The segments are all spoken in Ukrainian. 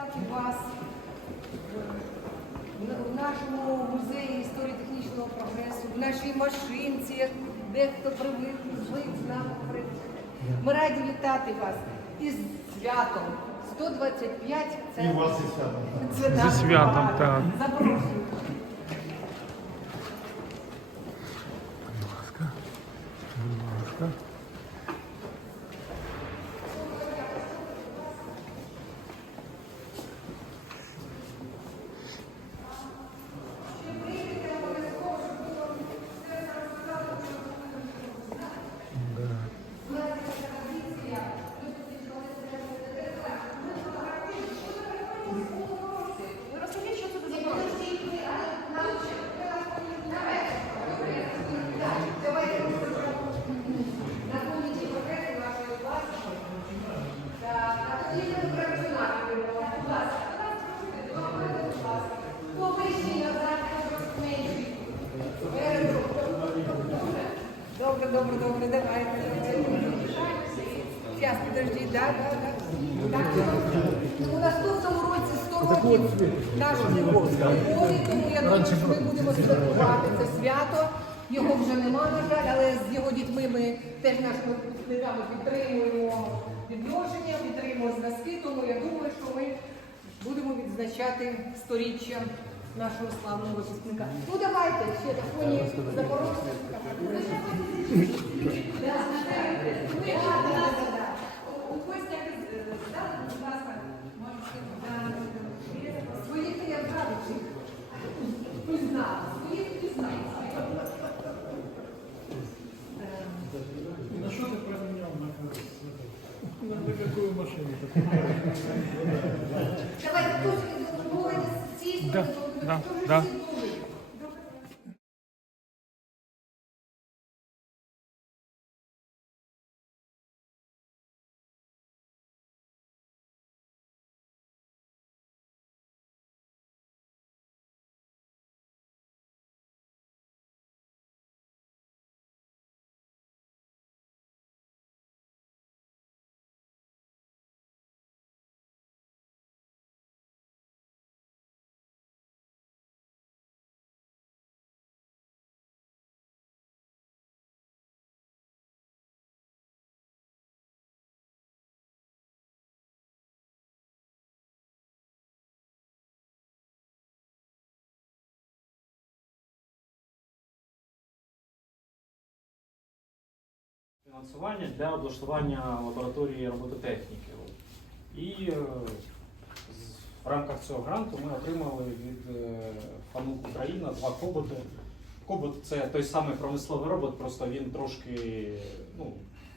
вітати вас в- нашому музеї історії технічного прогресу, в нашій машинці, як дехто привик звик з нами. Ми раді вітати вас із святом. 125 це, І вас і святом. це нам святом, так. Запрошую. Будь ласка. Будь ласка. Добре, добре, добре, давайте. Зараз, подожди, да, да, да. Так, у наступному році 100 років нашої тому я думаю, що ми будемо святкувати це свято. Його вже нема, на жаль, але з його дітьми ми теж нашими випускниками підтримуємо відношення, підтримуємо зв'язки, тому я думаю, що ми будемо відзначати сторіччя нашого славного випускника. Ну давайте ще на фоні запорожця. У гостях здали, будь ласка, можете своїх я зразу всіх пізнала, своїх пізнала. На що ти променяв на На, на какую машину? Давайте хтось домовитися з цієї Да, сторони, фінансування для облаштування лабораторії робототехніки. І е, в рамках цього гранту ми отримали від е, ФАНУК Україна два коботи. Кобот це той самий промисловий робот, просто він трошки ну,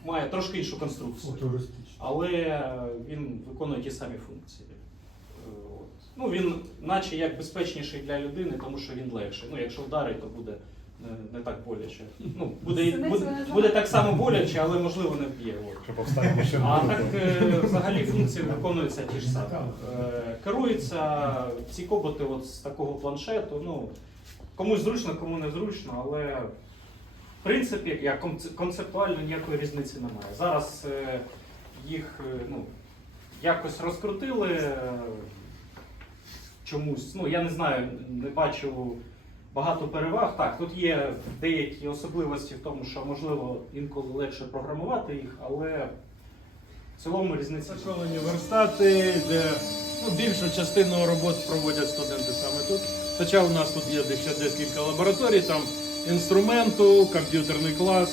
має трошки іншу конструкцію. Але він виконує ті самі функції. Е, От. Ну, він наче як безпечніший для людини, тому що він легший. Ну, якщо вдарить, то буде не, не так боляче. Ну, буде, буде, буде так само боляче, але можливо не вб'є. От. А так е, взагалі функції виконуються ті ж самі. Е, Керуються ці коботи от з такого планшету. Ну, комусь зручно, кому не зручно, але в принципі як конце- концептуально ніякої різниці немає. Зараз е, їх е, ну, якось розкрутили е, чомусь. Ну, я не знаю, не бачу багато переваг. Так, тут є деякі особливості в тому, що можливо інколи легше програмувати їх, але в цілому різниці. Зашколені верстати, де ну, більшу частину робот проводять студенти саме тут. Хоча у нас тут є ще декілька лабораторій, там інструменту, комп'ютерний клас,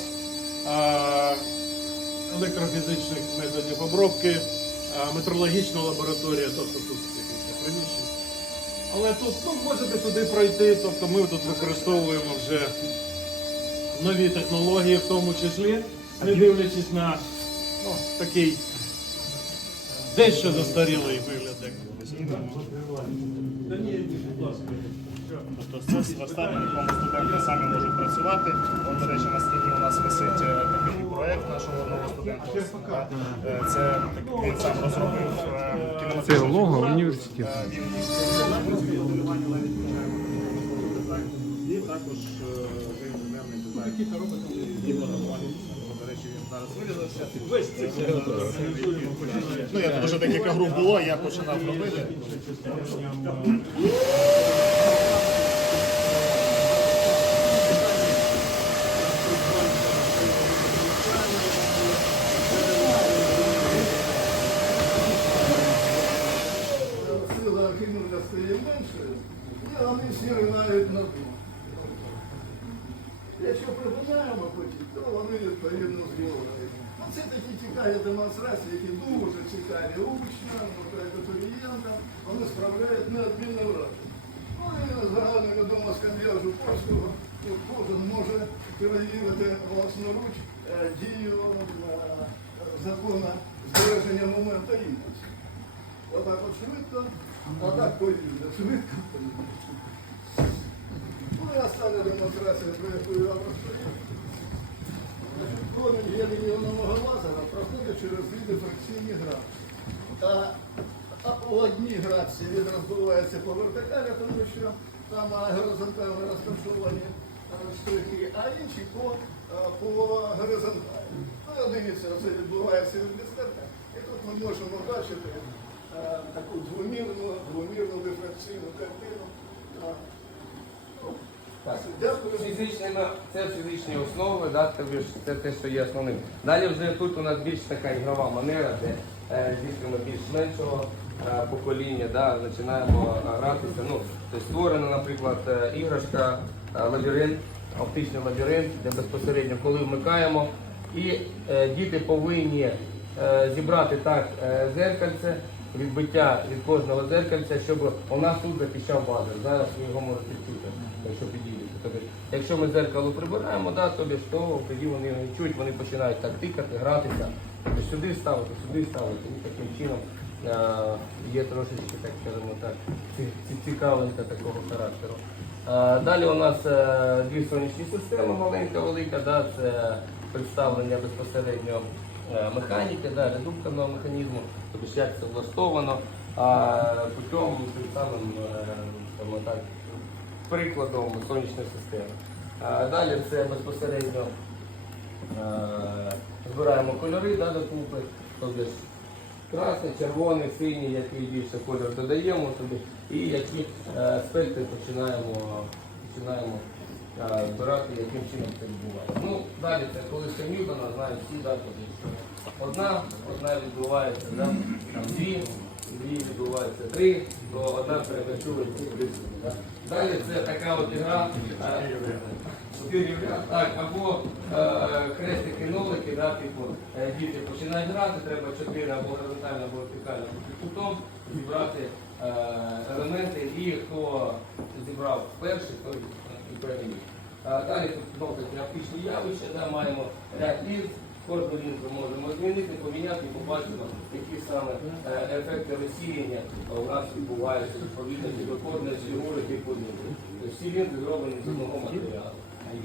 електрофізичних методів обробки, метрологічна лабораторія, тобто тут декілька приміщень. Але тут ну, можете туди пройти, тобто ми тут використовуємо вже нові технології, в тому числі, не дивлячись на ну, такий дещо застарілий вигляд, Та ні, будь ласка. Тобто це верстат, на якому студенти самі можуть працювати. От, до речі, на стіні у нас висить е, такий проєкт нашого одного студента. Е, Це так- він сам розробив е, Це лого університету. І також інженерний дизайн. І. До речі, він зараз вирізався. Ну, я тут вже декілька груп було, я починав робити. сила архівна стає менше, і вони всі ринають на дно. Якщо припиняємо потім, то вони відповідно згорюють. Ну, це такі цікаві демонстрації, які дуже цікаві учням, абітурієнтам, вони справляють неодмінне враження. Ну і загально відомо з конвержу польського, тут кожен може перевірити власноруч е, дію е, закону збереження моменту імпульсу. Отак от швидко, а так повільно, швидко повільно. Ну і остання демонстрація, про яку я розповів. Промінь гелініонового лазера проходить через дві дифракційні грати. А, а у одній градці він розбивається по вертикалі, тому що там горизонтально розташовані штрихи, а інші по, по горизонталі. Ну, дивіться, це відбувається від люстерка. І тут ми можемо бачити а, таку двомірну, двомірну дифракційну картину. Ну, Дякую. Фізичними, це фізичні основи, да, тобі ж це те, що є основним. Далі вже тут у нас більш така ігрова манера, де е, з більш меншого е, покоління, да, починаємо е, гратися. Ну, тобто створена, наприклад, е, іграшка, е, лабіринт, оптичний лабіринт, де безпосередньо, коли вмикаємо, і е, діти повинні е, зібрати так е, зеркальце, відбиття від кожного зеркальця, щоб у нас тут захищав базар. Зараз ви його можете чути, якщо підійдете. Тобто, якщо ми зеркало прибираємо, да, тобі то тоді вони не чують, вони починають так тикати, гратися, тобто сюди ставити, сюди ставити. І таким чином е, є трошечки, так скажімо так, ці- ці- цікавинка такого характеру. Далі у нас е, дві сонячні системи, маленька, велика, да, це представлення безпосередньо е, механіки, да, редукторного механізму, тобто як це влаштовано, а путем тим самим е, так, прикладом сонячної системи. Далі це безпосередньо збираємо кольори да, докупи, тобто ж красний, червоний, синій, який більше кольор додаємо собі, і які аспекти починаємо, починаємо е, збирати, яким чином це відбувається. Ну, далі це коли це Ньютона, знають всі, да, тобто, одна, одна відбувається, да, там дві, дві відбуваються три, то одна перекочує кудись. Да. Далі це така от ігра. е, так, або е, хрестики-нолики, да, типу, е, діти починають грати, треба чотири або горизонтально, або вертикально під кутом зібрати елементи, і хто зібрав перший, той і переміг. Далі тут знову оптичні явища, да, маємо ряд лінз, кожну лінзу можемо змінити, поміняти і побачимо, які саме е, ефекти розсіяння у нас відбуваються відповідно до кожної фігури типу Всі лінзи зроблені з одного матеріалу.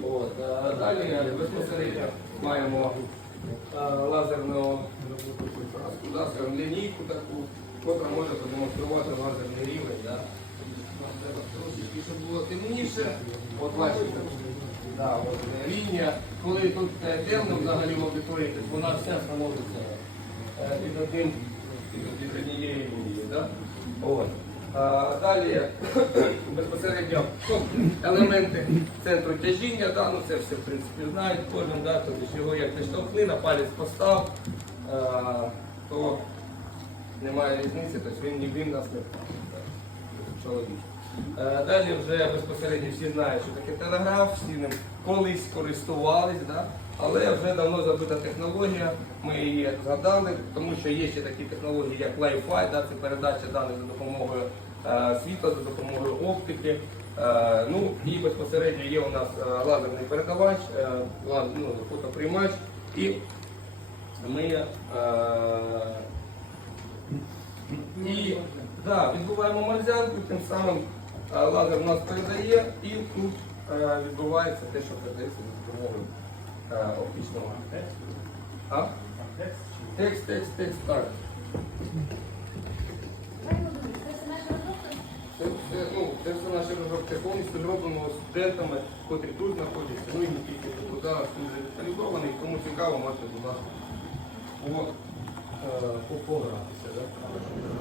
От, е, далі безпосередньо маємо е, лазерну краску, лінійку таку, котра може продемонструвати лазерний рівень. Да. Треба трошечки, щоб було темніше. От бачите, да, от, е, лінія, коли тут е, темно взагалі в аудиторії, то вона вся становиться е, під одним під однією лінією. Да? А, Далі безпосередньо елементи центру тяжіння, да, ну це все в принципі знають кожен, да, тобто його як не штовхни, на палець постав, а, то немає різниці, тобто він, він нас не. Чоловік. Е, Далі вже безпосередньо всі знають, що таке телеграф, всі ним колись користувались, да? але вже давно забита технологія, ми її згадали, тому що є ще такі технології, як Wi-Fi, да? це передача даних за допомогою е, світла, за допомогою оптики. Е, ну і безпосередньо є у нас лазерний передавач, ну, фотоприймач, і ми і да, відбуваємо морзянку, тим самим е, лазер нас передає і тут е, відбувається те, що передається за допомогою е, оптичного. А? Текст, текст, текст, так. Це, це, ну, це все наші розробки. повністю зроблено студентами, котрі тут знаходяться, ну і не тільки тут, да, тут вже деталізований, кому цікаво, можете, будь ласка,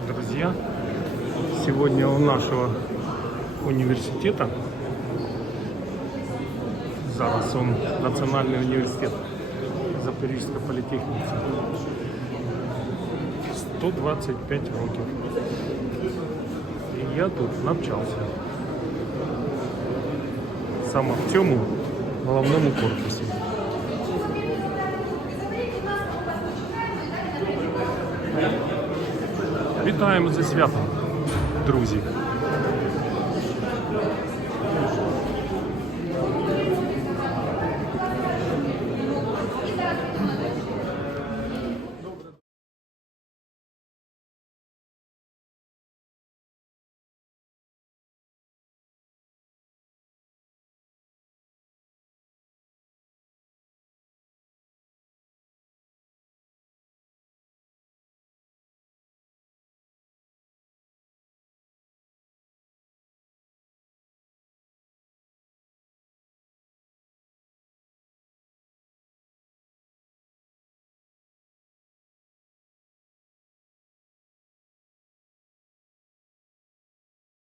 Друзья, сегодня у нашего университета, зараз он Национальный университет Запорізька політехніка, 125 років. І я тут навчався. Саме в цьому головному корпусі. Вітаємо зі святом, друзі!